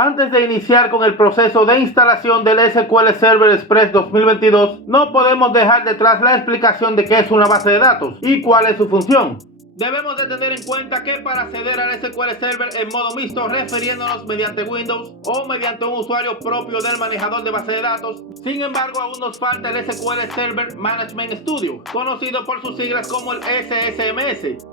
Antes de iniciar con el proceso de instalación del SQL Server Express 2022, no podemos dejar detrás la explicación de qué es una base de datos y cuál es su función. Debemos de tener en cuenta que para acceder al SQL Server en modo mixto, refiriéndonos mediante Windows o mediante un usuario propio del manejador de base de datos, sin embargo aún nos falta el SQL Server Management Studio, conocido por sus siglas como el SSMS.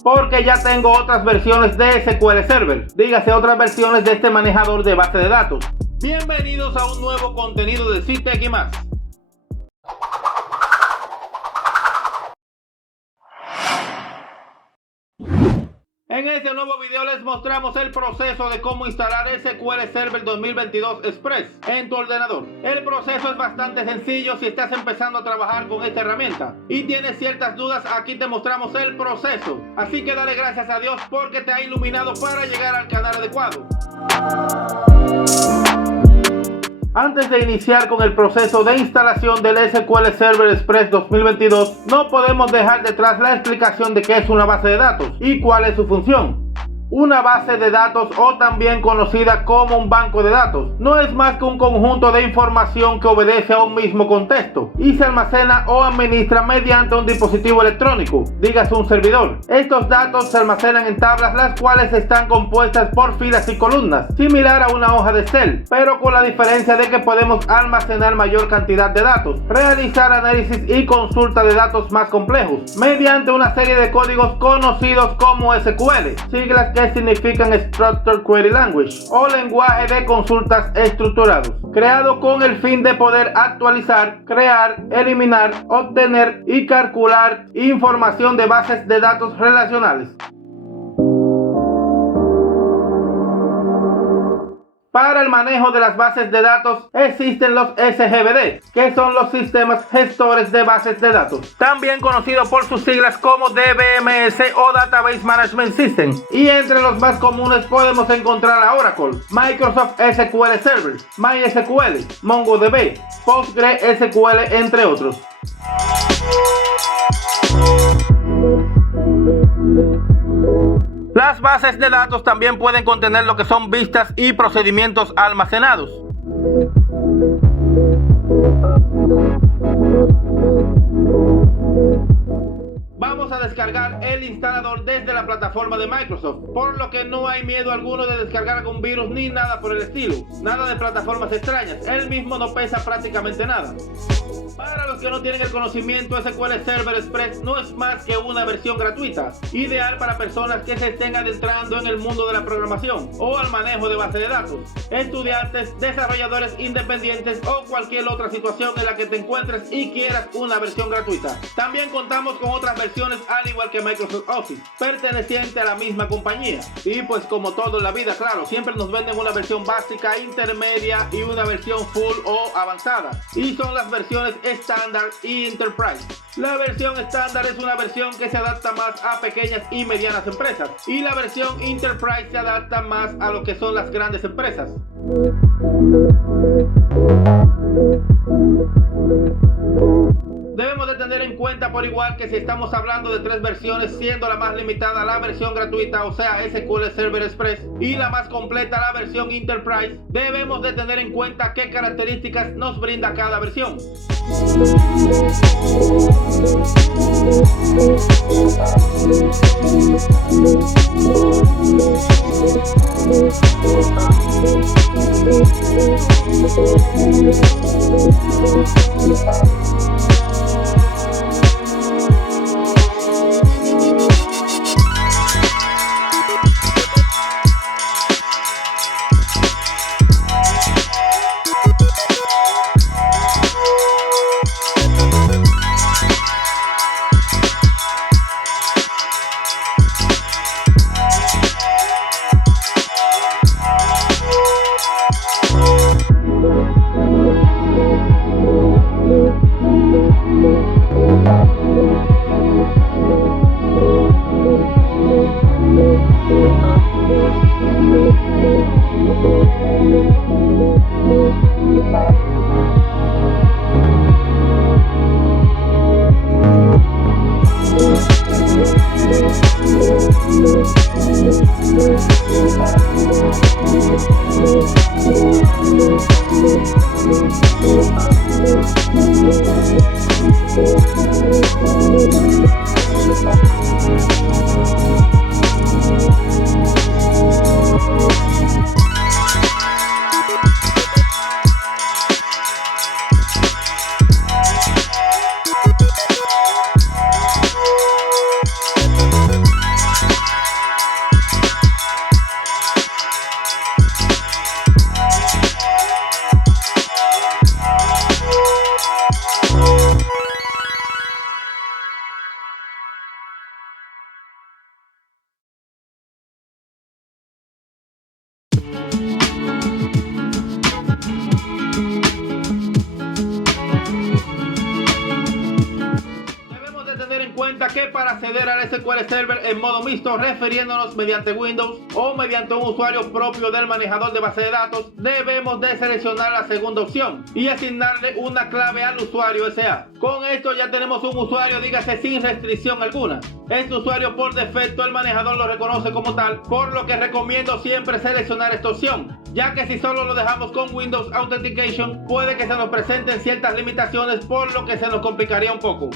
Porque ya tengo otras versiones de SQL Server, dígase otras versiones de este manejador de base de datos. Bienvenidos a un nuevo contenido de CTech y más. En este nuevo video les mostramos el proceso de cómo instalar SQL Server 2022 Express en tu ordenador. El proceso es bastante sencillo si estás empezando a trabajar con esta herramienta y tienes ciertas dudas. Aquí te mostramos el proceso, así que dale gracias a Dios porque te ha iluminado para llegar al canal adecuado. Antes de iniciar con el proceso de instalación del SQL Server Express 2022, no podemos dejar detrás la explicación de qué es una base de datos y cuál es su función. Una base de datos, o también conocida como un banco de datos, no es más que un conjunto de información que obedece a un mismo contexto y se almacena o administra mediante un dispositivo electrónico, dígase un servidor. Estos datos se almacenan en tablas, las cuales están compuestas por filas y columnas, similar a una hoja de Excel, pero con la diferencia de que podemos almacenar mayor cantidad de datos, realizar análisis y consulta de datos más complejos, mediante una serie de códigos conocidos como SQL, siglas que significan Structured Query Language o lenguaje de consultas estructurados, creado con el fin de poder actualizar, crear, eliminar, obtener y calcular información de bases de datos relacionales. Para el manejo de las bases de datos existen los SGBD, que son los sistemas gestores de bases de datos, también conocidos por sus siglas como DBMS o Database Management System, y entre los más comunes podemos encontrar a Oracle, Microsoft SQL Server, MySQL, MongoDB, PostgreSQL, entre otros. Las bases de datos también pueden contener lo que son vistas y procedimientos almacenados. Vamos a descargar el instalador desde la plataforma de Microsoft, por lo que no hay miedo alguno de descargar algún virus ni nada por el estilo. Nada de plataformas extrañas, el mismo no pesa prácticamente nada. Para los que no tienen el conocimiento, SQL Server Express no es más que una versión gratuita, ideal para personas que se estén adentrando en el mundo de la programación o al manejo de base de datos, estudiantes, desarrolladores independientes o cualquier otra situación en la que te encuentres y quieras una versión gratuita. También contamos con otras versiones al igual que Microsoft Office, perteneciente a la misma compañía. Y pues como todo en la vida, claro, siempre nos venden una versión básica, intermedia y una versión full o avanzada. Y son las versiones estándar y Enterprise. La versión estándar es una versión que se adapta más a pequeñas y medianas empresas, y la versión Enterprise se adapta más a lo que son las grandes empresas. Debemos de tener en cuenta por igual que si estamos hablando de tres versiones, siendo la más limitada la versión gratuita, o sea SQL Server Express, y la más completa la versión Enterprise, debemos de tener en cuenta qué características nos brinda cada versión. acceder al SQL Server en modo mixto refiriéndonos mediante Windows o mediante un usuario propio del manejador de base de datos, debemos de seleccionar la segunda opción y asignarle una clave al usuario SA. Con esto ya tenemos un usuario, dígase sin restricción alguna. Este usuario por defecto el manejador lo reconoce como tal, por lo que recomiendo siempre seleccionar esta opción, ya que si solo lo dejamos con Windows Authentication puede que se nos presenten ciertas limitaciones, por lo que se nos complicaría un poco.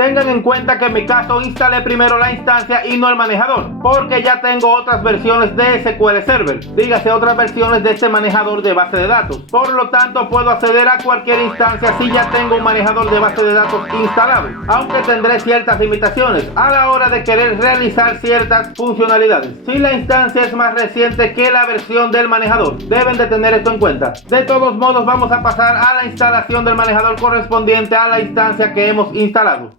Tengan en cuenta que en mi caso instalé primero la instancia y no el manejador, porque ya tengo otras versiones de SQL Server, dígase otras versiones de este manejador de base de datos. Por lo tanto puedo acceder a cualquier instancia si ya tengo un manejador de base de datos instalado, aunque tendré ciertas limitaciones a la hora de querer realizar ciertas funcionalidades. Si la instancia es más reciente que la versión del manejador, deben de tener esto en cuenta. De todos modos, vamos a pasar a la instalación del manejador correspondiente a la instancia que hemos instalado.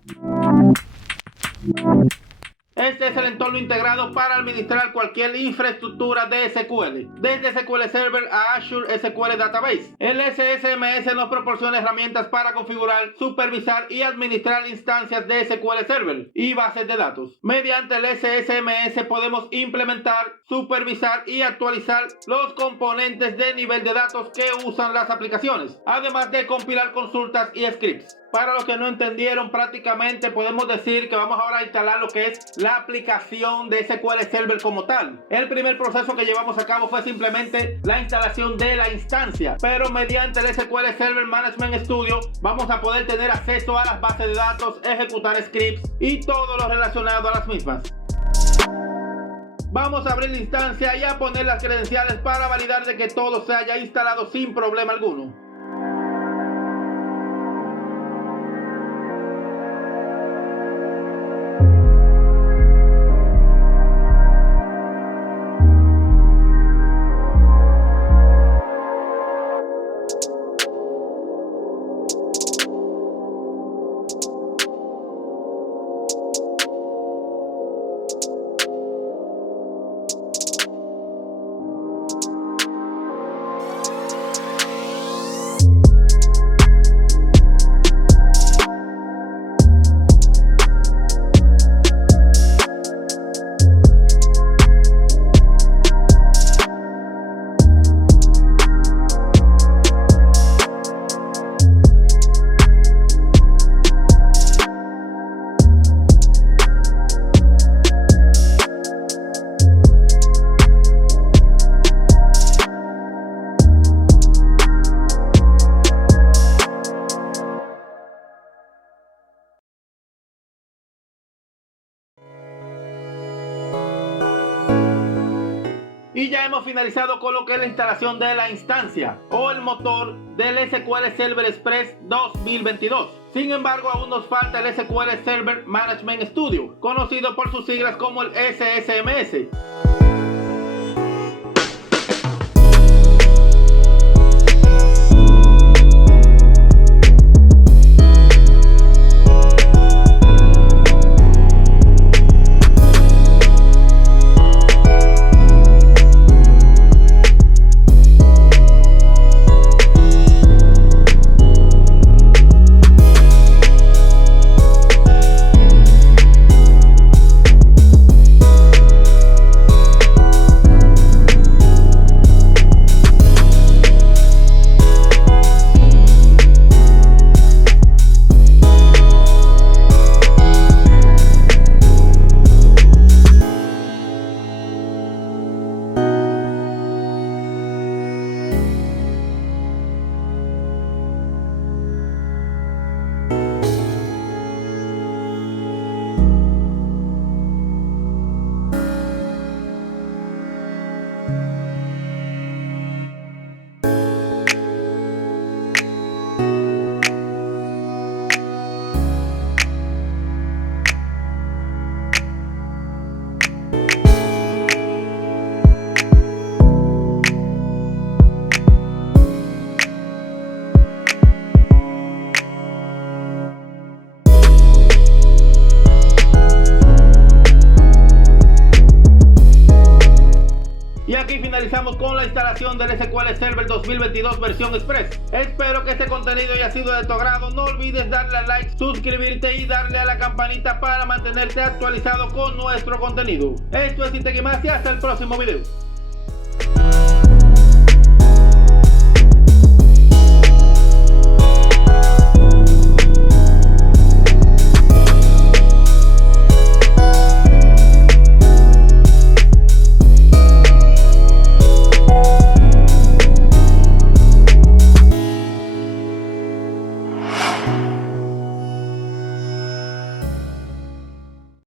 Este es el entorno integrado para administrar cualquier infraestructura de SQL, desde SQL Server a Azure SQL Database. El SSMS nos proporciona herramientas para configurar, supervisar y administrar instancias de SQL Server y bases de datos. Mediante el SSMS podemos implementar, supervisar y actualizar los componentes de nivel de datos que usan las aplicaciones, además de compilar consultas y scripts. Para los que no entendieron, prácticamente podemos decir que vamos ahora a instalar lo que es la aplicación de SQL Server como tal. El primer proceso que llevamos a cabo fue simplemente la instalación de la instancia, pero mediante el SQL Server Management Studio vamos a poder tener acceso a las bases de datos, ejecutar scripts y todo lo relacionado a las mismas. Vamos a abrir la instancia y a poner las credenciales para validar de que todo se haya instalado sin problema alguno. Y ya hemos finalizado con lo que es la instalación de la instancia o el motor del SQL Server Express 2022. Sin embargo, aún nos falta el SQL Server Management Studio, conocido por sus siglas como el SSMS. Y aquí finalizamos con la instalación del SQL Server 2022 versión Express. Espero que este contenido haya sido de tu agrado. No olvides darle a like, suscribirte y darle a la campanita para mantenerte actualizado con nuestro contenido. Esto es Sin Más y hasta el próximo video.